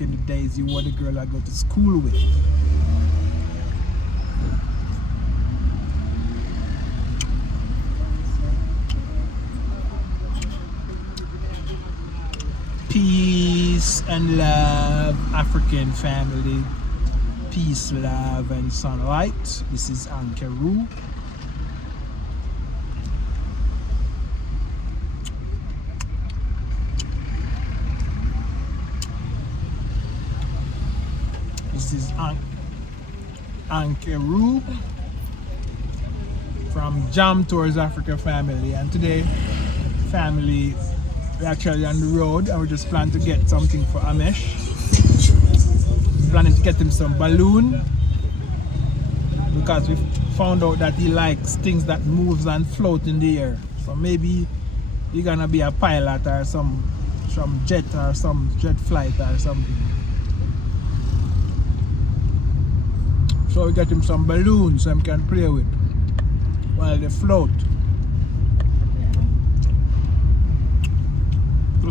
back in the days, you were the girl I go to school with. Peace and love, African family. Peace, love, and sunlight. This is Ankeru. This is Ankeru from Jam Tours Africa family, and today, family, we're actually on the road and we just plan to get something for Hamesh. Planning to get him some balloon because we found out that he likes things that moves and float in the air. So maybe he's gonna be a pilot or some jet or some jet flight or something. So we get him some balloons so he can play with while they float.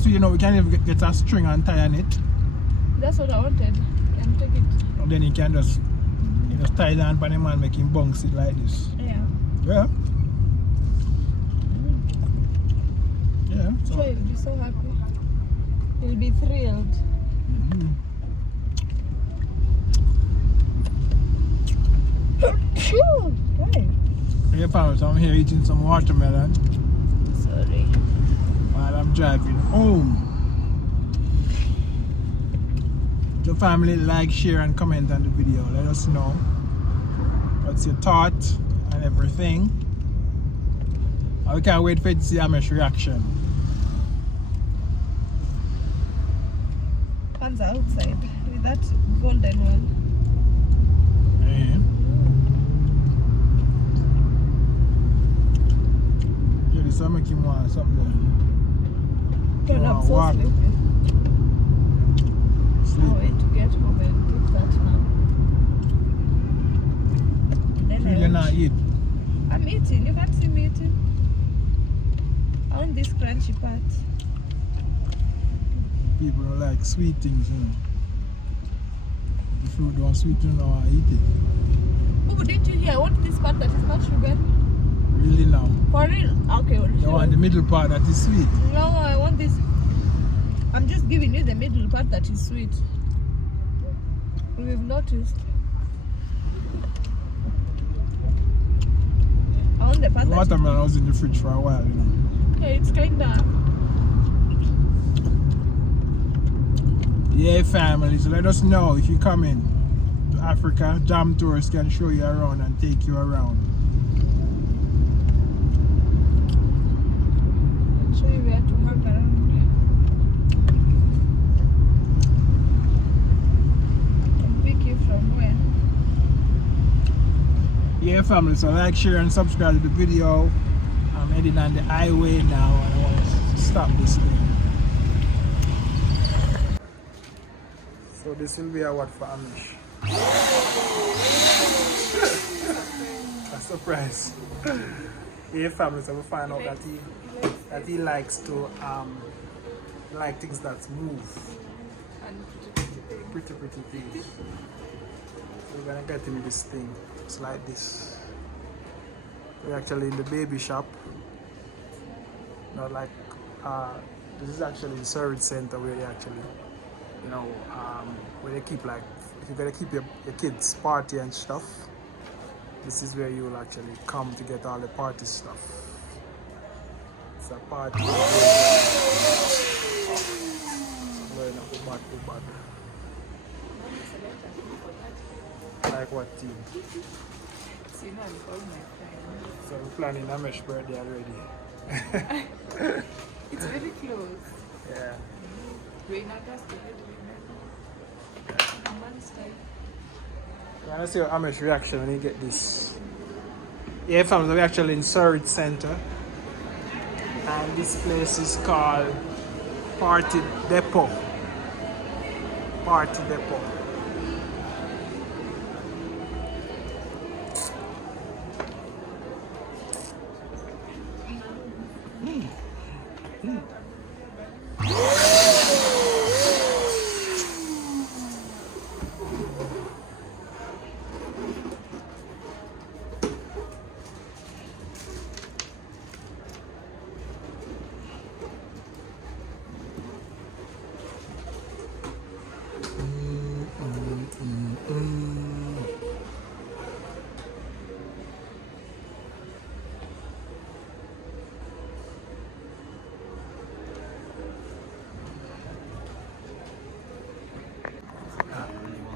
So you know we can even get a string and tie on it. That's what I wanted. Can take it. And then you can just tie it on by the man, make him bounce it like this. Yeah. Yeah. Yeah. So. Sure, he'll be so happy. He'll be thrilled. Right. Hey, Paris, I'm here eating some watermelon Sorry. while I'm driving home. Your family, like, share, and comment on the video. Let us know what's your thought and everything. And we can't wait for you to see Hamesh's reaction. One's outside with that golden one. Yeah, this will make him want something. Turn up so walk. sleepy. I'll wait to get home and give that now. Then You're not eat. I'm eating. You can't see me eating. I want this crunchy part. People don't like sweet things, you know. The fruit don't sweet, you know, I eat it. Oh, but didn't you hear? I want this part that is not sugar. Really now? For real? Okay, well, You want the middle part that is sweet? No, I want this. I'm just giving you the middle part that is sweet. We've noticed. I want the part The that watermelon was in the fridge for a while, you know. Okay, it's kinda. Yeah, family, so let us know if you come in to Africa. Jam Tours can show you around and take you around. I'll show you where to hang around. And pick you from where? Yeah, family, so like, share, and subscribe to the video. I'm heading on the highway now and I want to stop this thing. So this will be a what for Hamesh? A surprise. Yeah, family, so we find out that he likes to like things that move. And Pretty things. So we're gonna get him this thing. It's like this. We're actually in the baby shop. Not like this is actually the service center where they actually, you know, where they keep, like, if you're gonna keep your kids party and stuff, this is where you will actually come to get all the party stuff. It's a party. Like what team? So we're planning Hamesh's birthday already. it's very close. Yeah. We're not just together. I want to see Hamesh's reaction when he get this. Yeah, fam, so we're actually in Surrey Center. And this place is called Party Depot. Party Depot.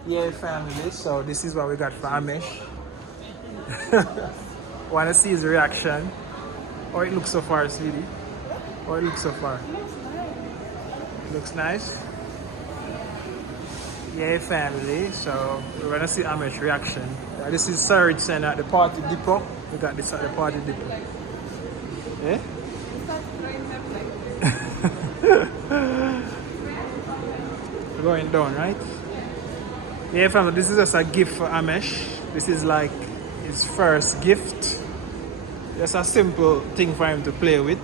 Yeah, family. So this is what we got for Hamesh. Want to see his reaction? How it looks so far, sweetie? How it looks so far? Looks nice. Yeah, family. So we're gonna see Amesh's reaction. This is Surge Center at the party depot. We got this at the party depot. Yeah? We're going down, right? Yeah, family. This is just a gift for Amesh. This is like his first gift. Just a simple thing for him to play with.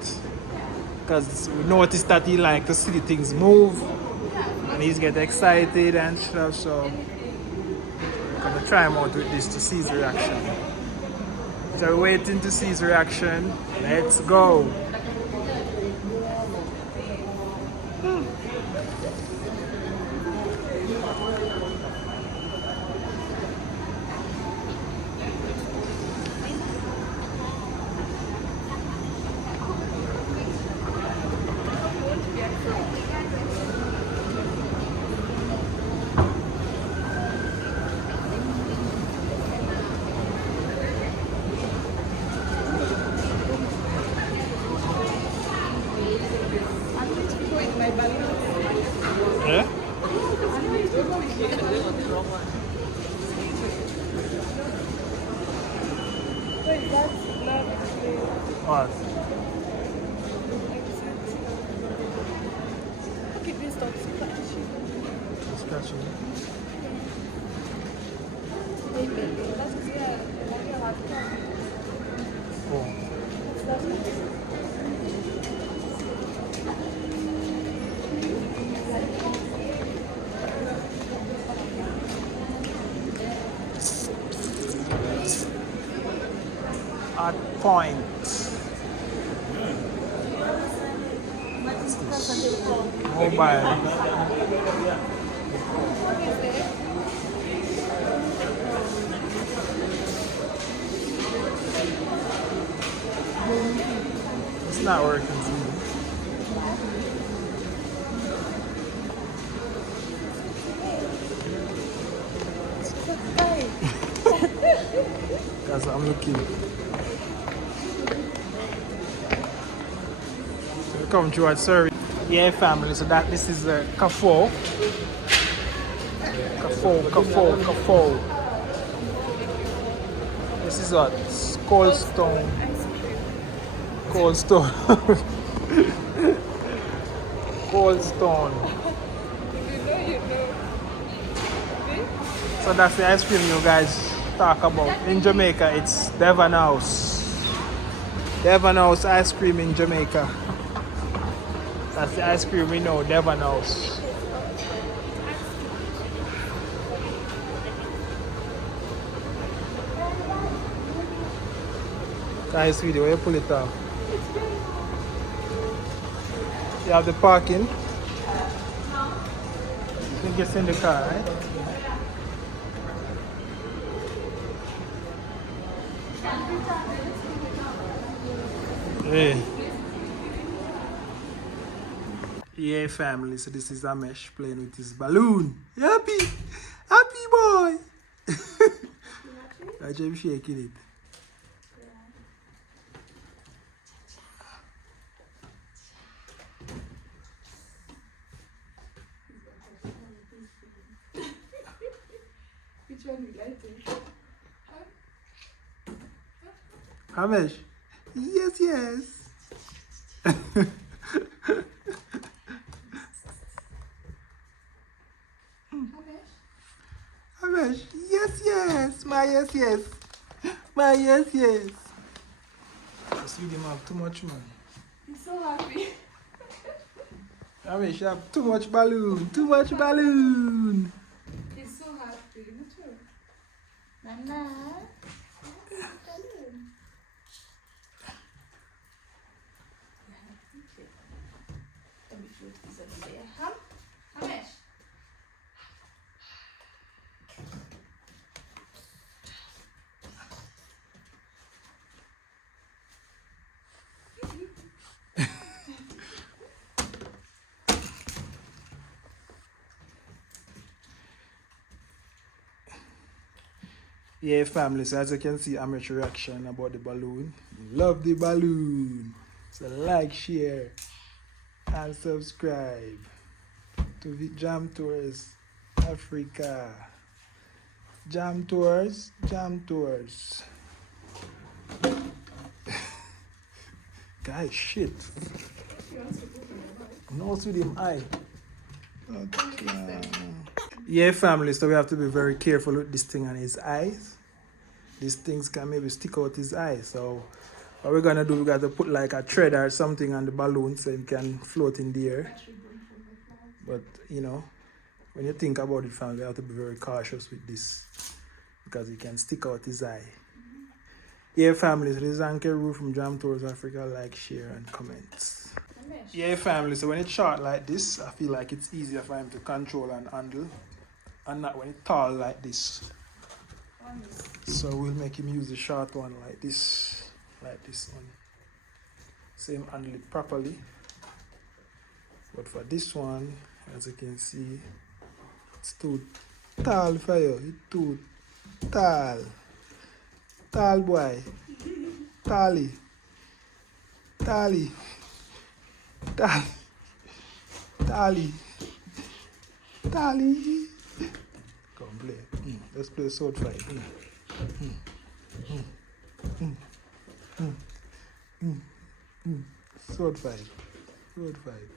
Because we noticed that he likes to see the things move. And he's get excited and stuff. So we're gonna try him out with this to see his reaction. So we're waiting to see his reaction. Let's go. Yeah? What? Scratching. Oh. At point. Mobile. It's not working. Because I'm looking. So we come through at service. Yeah, family. So this is a Kafo. Kafo. This is what? Cold Stone. Cold Stone. Cold Stone. So that's the ice cream you guys talk about. In Jamaica, it's Devon House. Devon House ice cream in Jamaica. That's the ice cream we know, Devon House. Guys, video, where you pull it off? You have the parking. You can get in the car, right? Hey. Yeah, family. So this is Hamesh playing with his balloon. Happy boy. I just shaking it. Which one we like to? Hamesh. Yes. Hamesh. Yes. My yes. My yes. I see them have too much money. He's so happy. Hamesh, you have too much balloon. He's so happy. Not true. Nana. Let me put this over there. Hamesh. Yeah, family, so as you can see, Hamesh reaction about the balloon. Love the balloon. So like, share, and subscribe to the Jam Tours Africa. Jam Tours, Jam Tours. Guys, shit. No, with him eye. Yeah, family, so we have to be very careful with this thing on his eyes. These things can maybe stick out his eyes. So what we're gonna do, we got to put like a thread or something on the balloon so it can float in the air. But you know, when you think about it, family, you have to be very cautious with this because it can stick out his eye. Yeah, family, so this is Anke Roo from Jam Tours Africa. Like, share, and comment. Yeah, family, so when it's short like this, I feel like it's easier for him to control and handle, and not when it's tall like this. So we'll make him use the short one like this one. So him handle it properly. But for this one, as you can see, it's too tall for you. It's too tall. Tall boy. Tally. Tally. Tally. Tally. Tally. Come play. Let's play sword fight. Sword fight. Sword fight.